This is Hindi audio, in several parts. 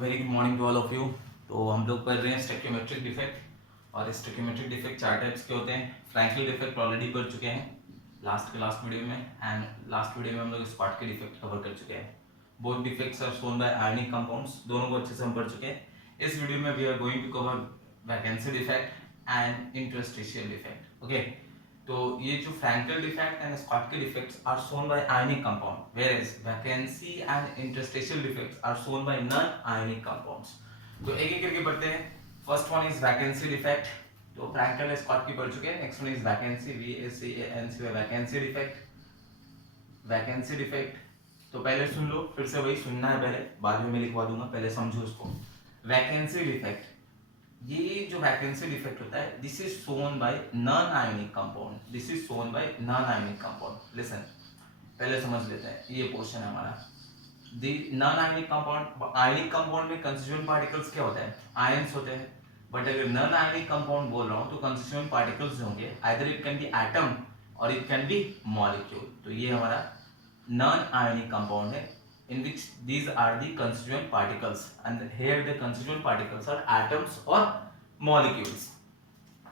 Very good morning to all of you. तो हम लोग पढ़ रहे हैं स्टोइकियोमेट्रिक डिफेक्ट और स्टोइकियोमेट्रिक डिफेक्ट चार टाइप्स के होते हैं। फ्रैंकल डिफेक्ट ऑलरेडी पढ़ चुके हैं लास्ट वीडियो में, एंड लास्ट वीडियो में हम लोग स्पॉट के डिफेक्ट कवर कर चुके हैं। Both defects are shown by ionic compounds, दोनों को अच्छे से हम पढ़ चुके हैं। इस वीडियो में we are going to cover vacancy defect and interstitial defect. Okay, तो ये जो Frenkel defect and Schottky defects are shown by ionic compound, whereas vacancy and interstitial defects are shown by non ionic compounds. तो एक एक करके पढ़ते हैं। First one is vacancy defect, तो फ्रैंकल स्कॉटकी पढ़ चुके हैं। Next one is vacancy, VACANC vacancy defect. Vacancy defect तो पहले सुन लो, फिर से वही सुनना है, पहले बाद में मैं लिखवा दूंगा, पहले समझो उसको। वैकेंसी डिफेक्ट, ये जो वैकेंसी डिफेक्ट होता है, this is shown by non ionic compound. This is shown by non ionic compound. Listen, पहले समझ लेते हैं, ये पोर्शन है हमारा। The non ionic compound, ionic compound में कंस्टिट्यूएंट पार्टिकल्स क्या होता है? आयंस होते हैं। बट अगर नॉन आयनिक कंपाउंड बोल रहा हूं तो कंस्टिट्यूएंट पार्टिकल्स होंगे, either it can B atom और इट कैन बी मॉलिक्यूल। तो ये हमारा नॉन आयनिक कंपाउंड है in which these are the constituent particles, and here the constituent particles are atoms और molecules।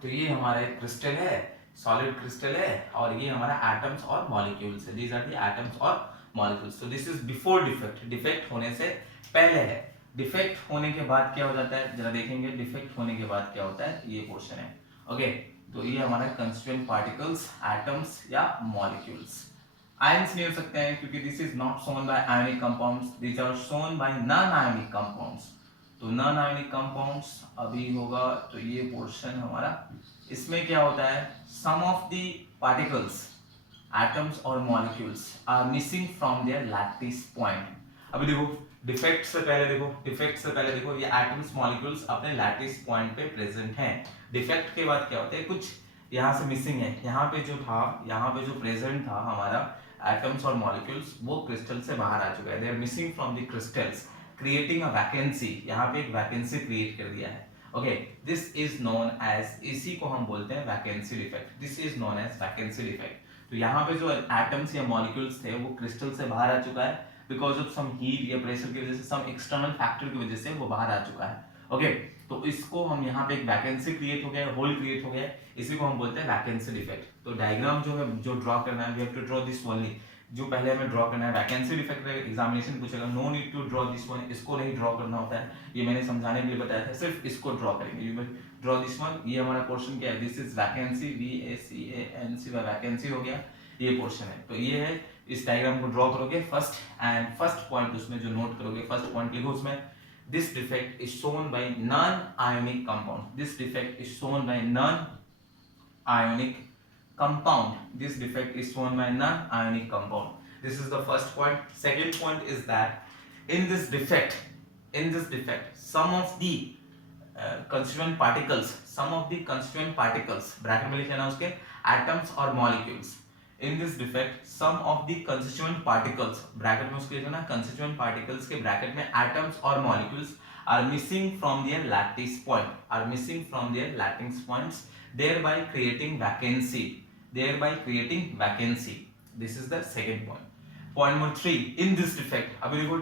तो ये हमारा एक क्रिस्टल है, सॉलिड क्रिस्टल है, और ये हमारा एटम्स और मॉलिक्यूल्स है। these are the atoms और molecules। तो this is before defect, defect होने से पहले है। डिफेक्ट होने के बाद क्या हो जाता है, जरा देखेंगे। डिफेक्ट होने के बाद क्या होता है, ये पोर्शन है। ओके, तो ये हमारा कंस्टिट्यूएंट पार्टिकल्स, एटम्स या मॉलिक्यूल्स। आयंस नहीं हो सकते हैं क्योंकि this is not shown by ionic compounds, this are shown by non ionic compounds. तो नॉन आयनिक कंपाउंड्स अभी होगा, तो ये पोर्शन हमारा, इसमें क्या होता है, some of the particles, atoms और molecules are missing from their lattice point. अभी देखो, डिफेक्ट से पहले देखो, डिफेक्ट से पहले देखो, ये एटम्स मॉलिक्यूल्स अपने लैटिस पॉइंट पे प्रेजेंट हैं। डिफेक्ट के बाद क्या होता है, कुछ यहाँ से मिसिंग है। यहाँ पे जो था, यहाँ पे जो प्रेजेंट था हमारा एटम्स और मॉलिक्यूल्स, वो क्रिस्टल से बाहर आ चुका है। They are missing from the crystals, creating a vacancy. यहाँ पे एक वैकेंसी क्रिएट कर दिया है। Okay, this is known as, इसी को हम बोलते हैं vacancy defect. This is known as vacancy defect. तो यहाँ पे जो एटम्स या मॉलिक्यूल्स थे वो क्रिस्टल से बाहर आ चुका है, बिकॉज ऑफ सम हीट या प्रेशर की वजह से, सम एक्सटर्नल फैक्टर की वजह से वो बाहर आ चुका है। ओके, तो इसको हम यहाँ पे एक वैकेंसी क्रिएट हो गया, होल क्रिएट हो गया, इसी को हम बोलते हैं वैकेंसी डिफेक्ट। तो डायग्राम जो है, जो ड्रॉ करना है, we have to draw this only. जो पहले हमें ड्रॉ करना है, वैकेंसी डिफेक्ट एग्जामिनेशन पूछेगा, no need to draw this one, इसको नहीं ड्रॉ करना होता है, ये मैंने समझाने के लिए बताया था, सिर्फ इसको ड्रॉ करेंगे। यू ड्रॉ दिस वन, ये हमारा पोर्शन क्या है, this is vacancy, VACANC vacancy हो गया, ये पोर्शन है। तो ये है, इस डायग्राम को ड्रॉ करोगे फर्स्ट, एंड फर्स्ट पॉइंट उसमें जो नोट करोगे, फर्स्ट पॉइंट लिखो उसमें, this defect is shown by non ionic compound. This defect is shown by non ionic compound. This defect is shown by non-ionic compound. This is the first point. Second point is that in this defect, some of the constituent particles, bracket में लिख लेना उसके, atoms और molecules. In this defect, some of the constituent particles, bracket में उसके लिख लेना, constituent particles के ब्रैकेट में atoms और molecules are missing from their lattice points, thereby creating vacancy. This is the second point. Point number 3, in this defect, अभी देखो,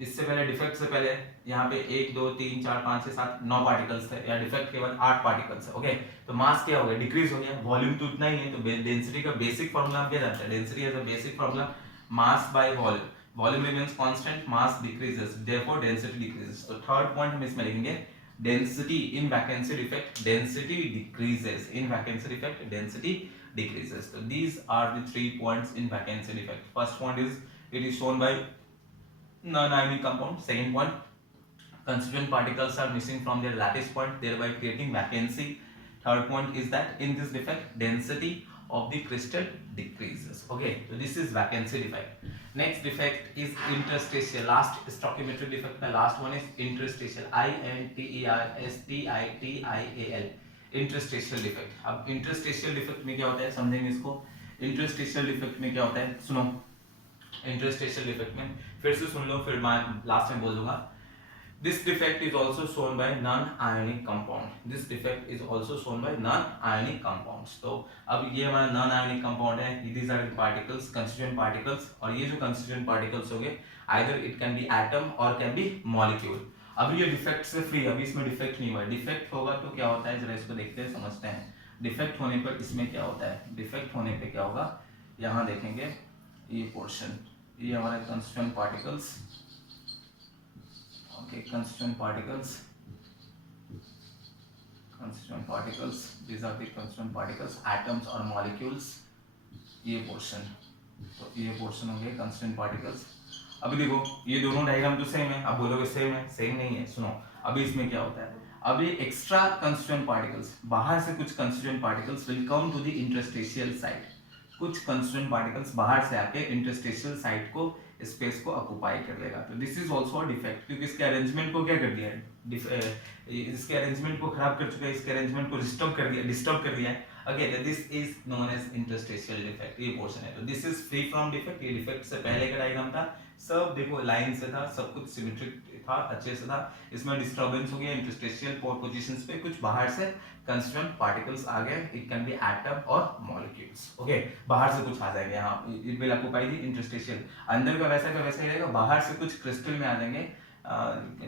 इससे पहले, डिफेक्ट से पहले यहाँ पे 1 2 3 4 5 6 7 9 पार्टिकल्स थे, या डिफेक्ट के बाद 8 पार्टिकल्स है। ओके, तो मास क्या हो गया, डिक्रीज हो गया। वॉल्यूम तो उतना ही है, तो डेंसिटी का बेसिक फार्मूला हम क्या जानते हैं, density as a basic formula, mass by volume. Volume remains constant, mass decreases, therefore density decreases. तो थर्ड पॉइंट हम इसमें लिखेंगे, density in vacancy defect, density decreases in vacancy defect, density decreases. So these are the 3 points in vacancy defect. First point is it is shown by non-ionic compound. Second point, constituent particles are missing from their lattice point, thereby creating vacancy. Third point is that in this defect, density of the crystal decreases. Okay, so this is vacancy defect. Next defect is interstitial. Last stoichiometric defect, the last one is interstitial, INTERSTITIAL, interstitial defect. अब interstitial defect में क्या होता है, समझेंगे इसको। interstitial defect में क्या होता है, सुनो। interstitial defect में फिर से सुन लो, फिर मैं लास्ट में बोल दूंगा। This defect is also shown by non-ionic compound. This defect is also shown by non-ionic compounds. तो अब ये हमारा non-ionic compound है. These are the particles, constituent particles. और ये जो constituent particles हो गए, either it can be atom or can be molecule. अब ये डिफेक्ट से फ्री, अभी इसमें डिफेक्ट नहीं हुआ. डिफेक्ट होगा तो क्या होता है, जरा इसको देखते हैं, समझते हैं. डिफेक्ट होने पर इसमें क्या होता है, डिफेक्ट होने पे क्या होगा, यहाँ देखेंगे ये पोर्शन, ये हमारे constituent particles. Okay, constituent particles, these are the constituent particles, atoms और molecules. ये पोर्शन, तो ये पोर्शन हो गया कंस्टिट्यूएंट पार्टिकल्स. अभी देखो ये दोनों डायग्राम तो सेम है. अब बोलोगे सेम है, सेम नहीं है. सुनो अभी इसमें क्या होता है, अभी एक्स्ट्रा कंस्टिट्यूएंट पार्टिकल्स, बाहर से कुछ constituent particles will come to the interstitial site. कुछ कंस्टिट्यूएंट पार्टिकल्स बाहर से आके इंटरस्टेशियल साइट को, स्पेस को ऑक्युपाई कर लेगा. तो this is also a defect, क्योंकि इसके अरेंजमेंट को क्या कर दिया है, इसके अरेंजमेंट को खराब कर चुका है, इसके अरेंजमेंट को डिस्टर्ब कर दिया है. Okay, so this is known as interstitial defect. ये पोर्शन है. तो this is free from defect. ये डिफेक्ट से पहले का डायग्राम था, सब देखो लाइन से था, सब कुछ सिमेट्रिक था, अच्छे से था. इसमें डिस्टर्बेंस हो गया इंटरस्टेशियल पोजीशंस पे, कुछ बाहर से कंस्टिट्यूएंट पार्टिकल्स आ गए. इट कैन बी एटम और मॉलिक्यूल्स. ओके, बाहर से कुछ आ जाएंगे. यहाँ it will occupy the interstitial. अंदर का वैसा ही रहेगा, बाहर से कुछ क्रिस्टल में आ जाएंगे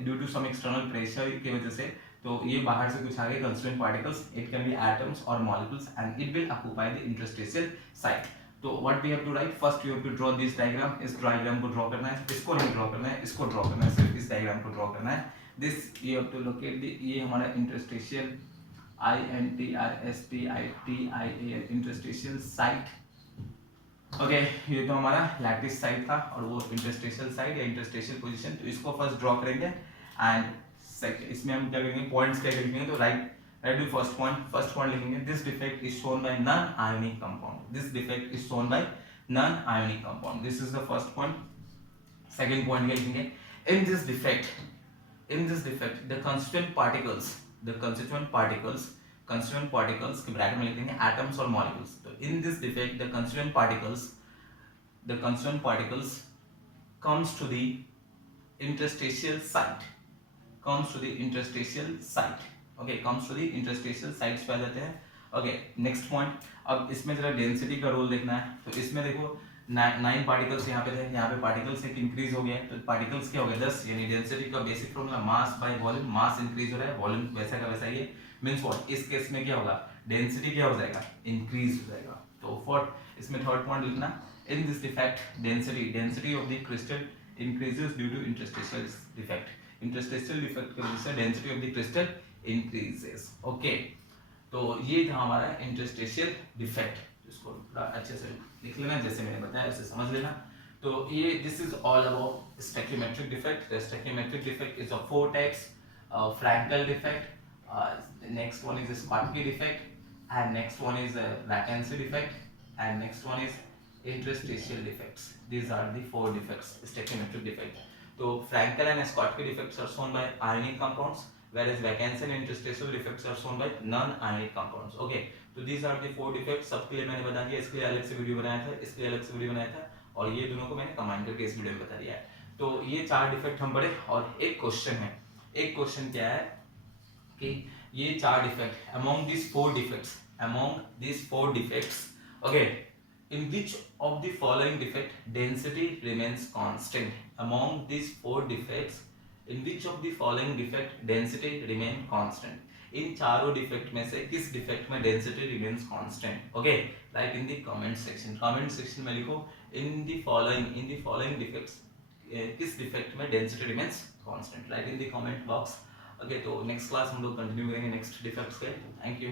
due to some external pressure की वजह से. तो ये बाहर से कुछ आ गए constituent particles. It can be atoms और molecules and it will occupy the interstitial site. तो what we have to write, first you have to draw this diagram. इस डायग्राम को ड्रॉ करना है, इसको नहीं ड्रॉ करना है, इसको ड्रॉ करना है, सिर्फ इस डायग्राम को ड्रॉ करना है. This you have to locate the, ये हमारा interstitial, INTRSTITIA interstitial site. Okay, ये तो हमारा लैटिस साइट था और वो इंटरस्टेशियल साइट या इंटरस्टेशियल पोजीशन. तो इसको फर्स्ट ड्रॉ करेंगे एंड इसमें हम क्या करेंगे, पॉइंट्स क्या लिखेंगे. तो राइट टू फर्स्ट पॉइंट लिखेंगे. This defect is shown by non ionic compound. This defect is shown by non ionic compound. This is the first point. Second point क्या लिखेंगे, in this defect the constituent particles के ब्रैकेट में लिख देंगे एटम्स और मॉलिक्यूल्स. तो in this defect the constituent particles comes to the interstitial site. Okay, comes to the interstitial sites पे आ जाते हैं. Okay, next point. अब इसमें जरा डेंसिटी का रोल देखना है. तो इसमें देखो 9 पार्टिकल्स यहाँ पे थे, यहाँ पे पार्टिकल्स एक इंक्रीज हो गया. तो पार्टिकल्स क्या हो गया 10, यानी डेंसिटी का basic formula mass by volume. Mass increase हो रहा है, वॉल्यूम वैसा का वैसा ही है. मींस व्हाट, इस केस में क्या होगा, डेंसिटी क्या हो जाएगा, इंक्रीज हो जाएगा. तो फोर्थ इसमें थर्ड पॉइंट लिखना, in this defect density of the crystal increases due to interstitial defect. Interstitial defect की वजह से density of the crystal increases. Okay, तो ये था हमारा interstitial defect. इसको थोड़ा अच्छे से लिख लेना, जैसे मैंने बताया ऐसे समझ लेना. तो ये this is all about stoichiometric defect. The stoichiometric defect is of 4 types. Frankel defect, next one is Schottky defect, and next one is vacancy defect, and next one is interstitial defects. These are the 4 defects, stoichiometric defect. So Frankel and Schottky defects are shown by ionic compounds, whereas vacancy and interstitial defects are shown by non-ionic compounds. Okay, so these are the 4 defects. सबके लिए मैंने बता दिया, इसके लिए अलग से वीडियो बनाया था, इसके लिए अलग से वीडियो बनाया था, और ये दोनों को मैंने कंबाइन करके इस वीडियो में बता दिया है. तो ये 4 डिफेक्ट हम पढ़े. और एक क्वेश्चन है, एक क्वेश्चन क्या है कि ये 4 defect, among these 4 defects, okay, in which of the following defect density remains constant? Among these 4 defects, in which of the following defect density remain constant? इन चारों डिफेक्ट में से किस डिफेक्ट में density remains constant? Okay, like in the comment section में लिखो इन द फॉलोइंग डिफेक्ट्स किस डिफेक्ट में density remains constant. Right in the comment box. Okay, तो नेक्स्ट क्लास हम लोग कंटिन्यू करेंगे नेक्स्ट डिफेक्ट्स के. Thank you.